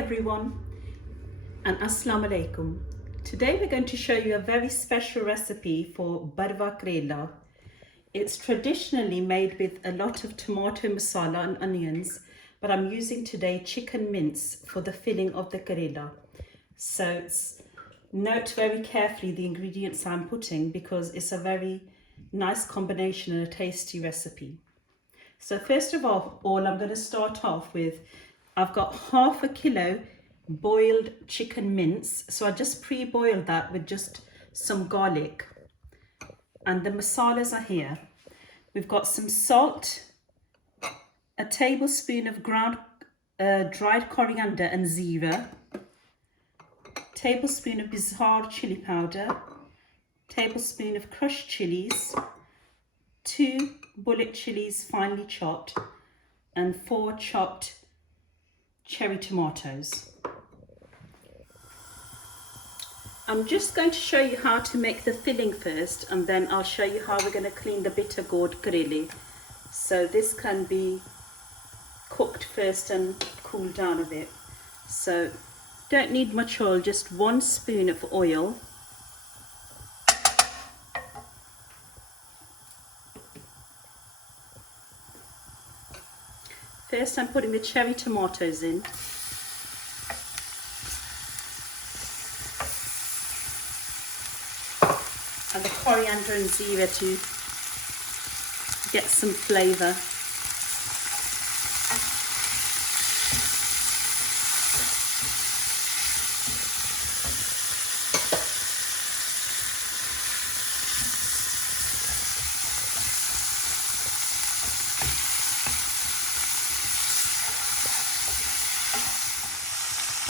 everyone and Assalamu alaikum. Today we're going to show you a very special recipe for Bharwa Karela. It's traditionally made with a lot of tomato masala and onions, but I'm using today chicken mince for the filling of the Karela. So note very carefully the ingredients I'm putting because it's a very nice combination and a tasty recipe. So first of all, I'm going to start off with, I've got half a kilo boiled chicken mince. So I just pre-boiled that with just some garlic. And the masalas are here. We've got some salt, a tablespoon of ground dried coriander and zira, tablespoon of bizarre chili powder, tablespoon of crushed chilies, 2 bullet chilies finely chopped, and 4 chopped cherry tomatoes. I'm just going to show you how to make the filling first, and then I'll show you how we're going to clean the bitter gourd kareli. So this can be cooked first and cooled down a bit. So don't need much oil, just 1 spoon of oil. First I'm putting the cherry tomatoes in. And the coriander and zira to get some flavour.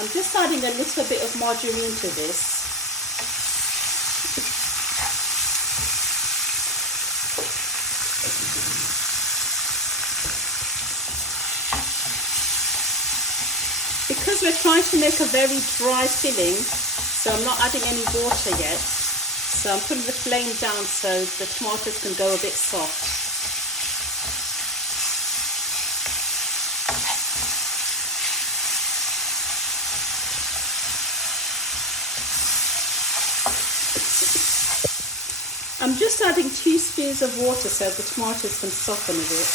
I'm just adding a little bit of margarine to this. Because we're trying to make a very dry filling, so I'm not adding any water yet. So I'm putting the flame down so the tomatoes can go a bit soft. I'm just adding 2 spoons of water so the tomatoes can soften a bit.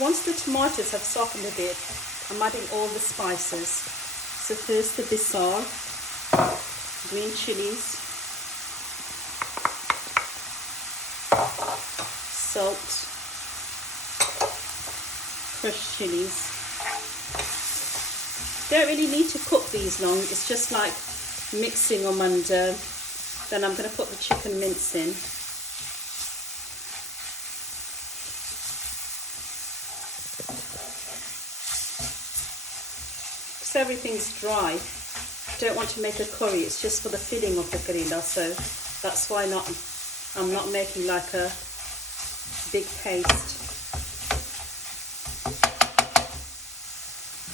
Once the tomatoes have softened a bit, I'm adding all the spices. So first the bisar, green chilies, salt, crushed chilies. Don't really need to cook these long, it's just like mixing them, and then I'm going to put the chicken mince in. Because everything's dry, I don't want to make a curry, it's just for the filling of the karela, so that's why I'm not making like a big paste.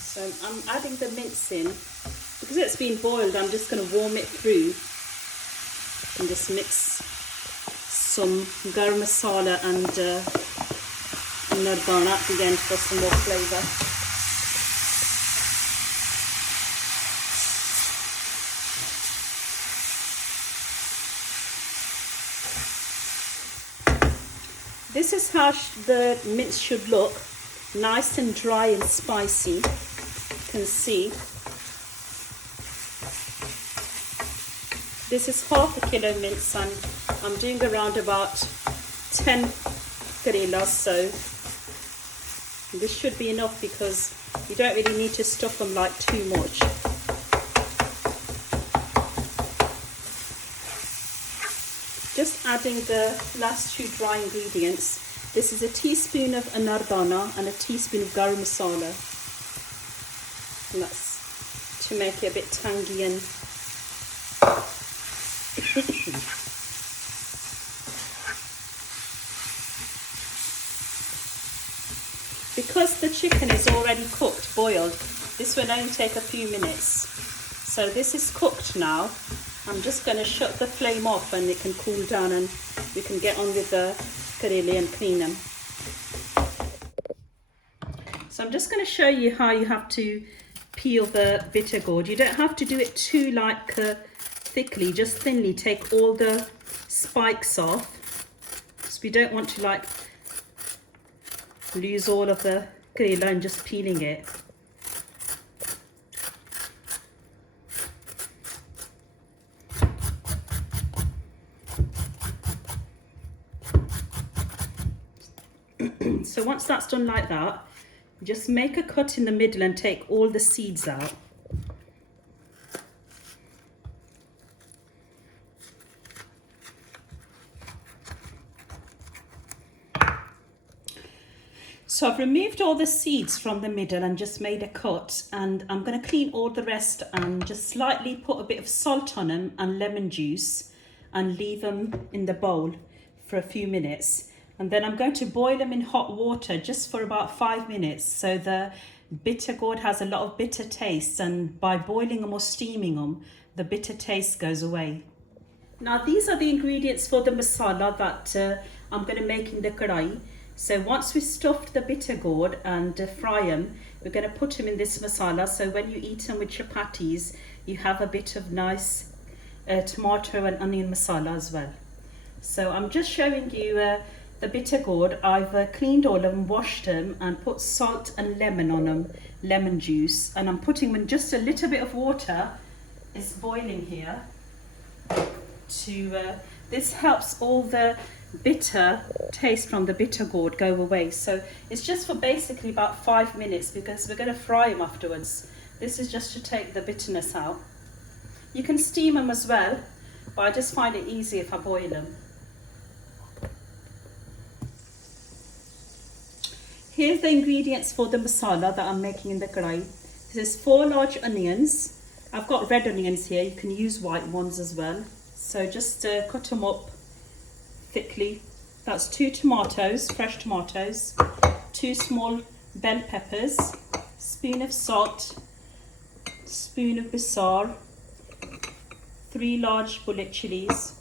So I'm adding the mince in. Because it's been boiled, I'm just going to warm it through and just mix some garam masala and nardana at the end for some more flavour. This is how the mince should look, nice and dry and spicy. You can see. This is half a kilo mince and I'm doing around about 10 karelas, so this should be enough because you don't really need to stuff them like too much. Just adding the last 2 dry ingredients. This is a teaspoon of nardana and a teaspoon of garam masala. And that's to make it a bit tangy and because the chicken is already cooked, boiled, this will only take a few minutes. So this is cooked now. I'm just going to shut the flame off and it can cool down and we can get on with the karela and clean them. So I'm just going to show you how you have to peel the bitter gourd. You don't have to do it too thickly, just thinly take all the spikes off. So we don't want to lose all of the karela and just peeling it. So once that's done like that, just make a cut in the middle and take all the seeds out. So I've removed all the seeds from the middle and just made a cut, and I'm going to clean all the rest and just slightly put a bit of salt on them and lemon juice and leave them in the bowl for a few minutes. And then I'm going to boil them in hot water just for about 5 minutes. So the bitter gourd has a lot of bitter taste, and by boiling them or steaming them, the bitter taste goes away. Now these are the ingredients for the masala that I'm going to make in the kadai. So once we stuffed the bitter gourd and fry them, we're going to put them in this masala. So when you eat them with chapatis, you have a bit of nice tomato and onion masala as well. So I'm just showing you the bitter gourd. I've cleaned all of them, washed them and put salt and lemon on them, lemon juice, and I'm putting them in just a little bit of water. It's boiling here. This helps all the bitter taste from the bitter gourd go away. So it's just for basically about 5 minutes because we're going to fry them afterwards. This is just to take the bitterness out. You can steam them as well, but I just find it easy if I boil them. Here's the ingredients for the masala that I'm making in the kadai. This is 4 large onions. I've got red onions here, you can use white ones as well. So just cut them up thickly. That's 2 tomatoes, fresh tomatoes, 2 small bell peppers, spoon of salt, spoon of basar, 3 large bullet chilies,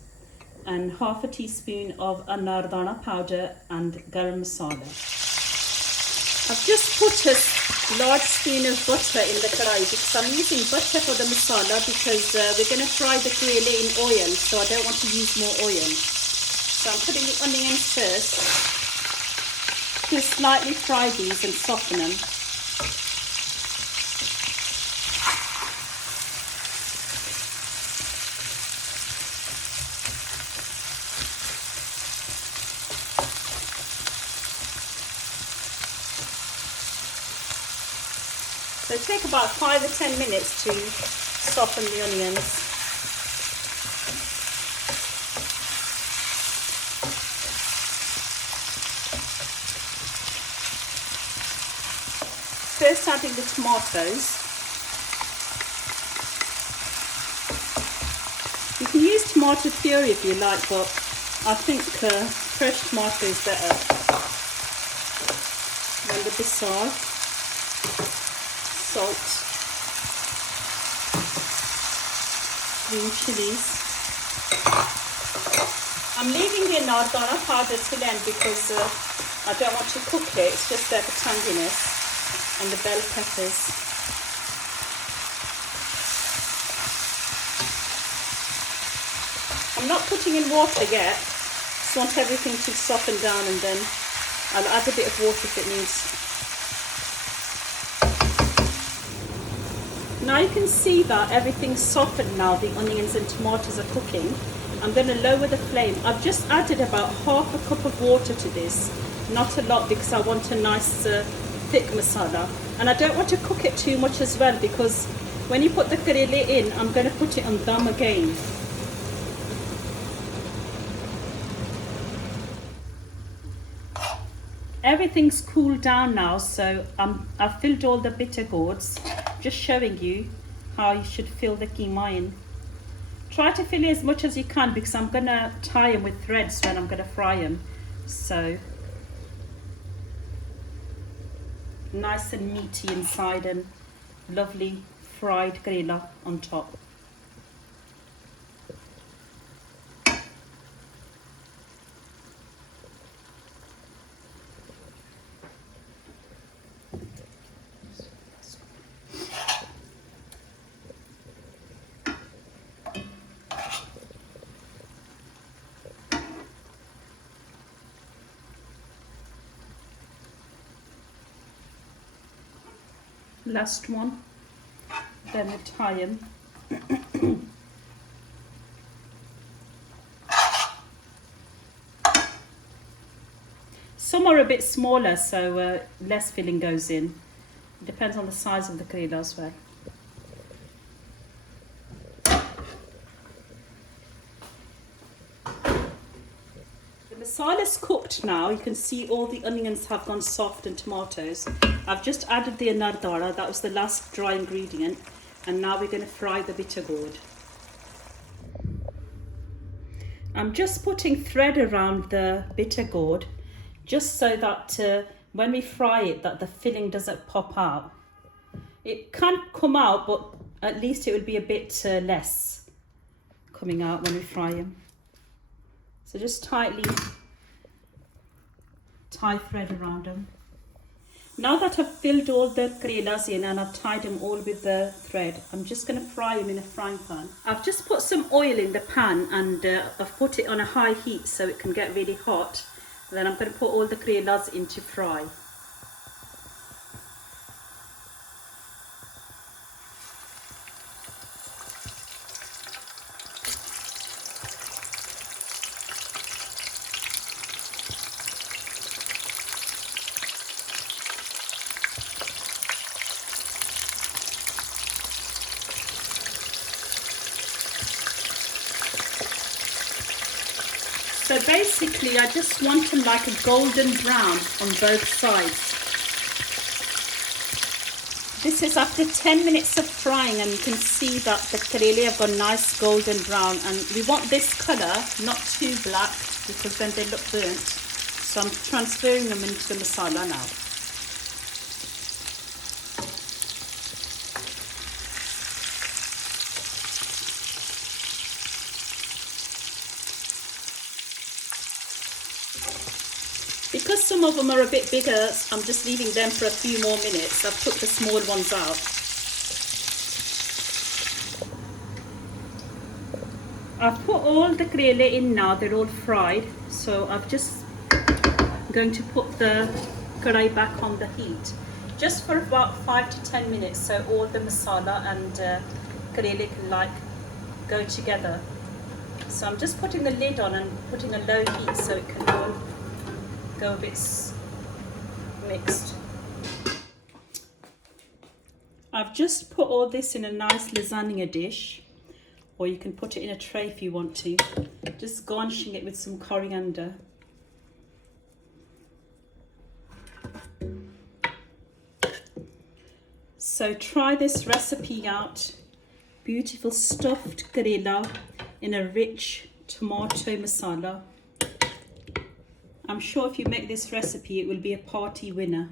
and half a teaspoon of anardana powder and garam masala. I've just put a large spoon of butter in the kadai because I'm using butter for the masala because we're going to fry the karela in oil, so I don't want to use more oil. So I'm putting the onions first, just slightly fry these and soften them. So take about 5 or 10 minutes to soften the onions. First adding the tomatoes. You can use tomato puree if you like, but I think fresh tomato is better. Then the basar. Salt, green chilies. I'm leaving the anardana powder till end because I don't want to cook it, it's just there for tanginess, and the bell peppers. I'm not putting in water yet, just want everything to soften down and then I'll add a bit of water if it needs. Now you can see that everything's softened now, the onions and tomatoes are cooking. I'm going to lower the flame. I've just added about half a cup of water to this, not a lot because I want a nice thick masala. And I don't want to cook it too much as well because when you put the karela in, I'm going to put it on dum again. Everything's cooled down now, so I've filled all the bitter gourds. Just showing you how you should fill the keema in. Try to fill it as much as you can because I'm going to tie them with threads when I'm going to fry them. So nice and meaty inside and lovely fried karela on top. Last one, then we tie them. Some are a bit smaller, so less filling goes in. It depends on the size of the karela as well. Masala's cooked now. You can see all the onions have gone soft and tomatoes. I've just added the anardara, that was the last dry ingredient, and now we're going to fry the bitter gourd. I'm just putting thread around the bitter gourd just so that when we fry it that the filling doesn't pop out. It can come out, but at least it will be a bit less coming out when we fry them. So just tightly tie thread around them. Now that I've filled all the karelas in and I've tied them all with the thread, I'm just going to fry them in a frying pan. I've just put some oil in the pan and I've put it on a high heat so it can get really hot. Then I'm going to put all the karelas in to fry. So basically I just want them like a golden brown on both sides. This is after 10 minutes of frying and you can see that the karela have got nice golden brown, and we want this colour, not too black because then they look burnt. So I'm transferring them into the masala now. Because some of them are a bit bigger, I'm just leaving them for a few more minutes. I've put the small ones out. I've put all the karela in now, they're all fried. So I'm just going to put the karai back on the heat. Just for about 5 to 10 minutes so all the masala and karela can like go together. So I'm just putting the lid on and putting a low heat so it can all go a bit mixed. I've just put all this in a nice lasagna dish, or you can put it in a tray if you want to. Just garnishing it with some coriander. So try this recipe out. Beautiful stuffed karela in a rich tomato masala. I'm sure if you make this recipe, it will be a party winner.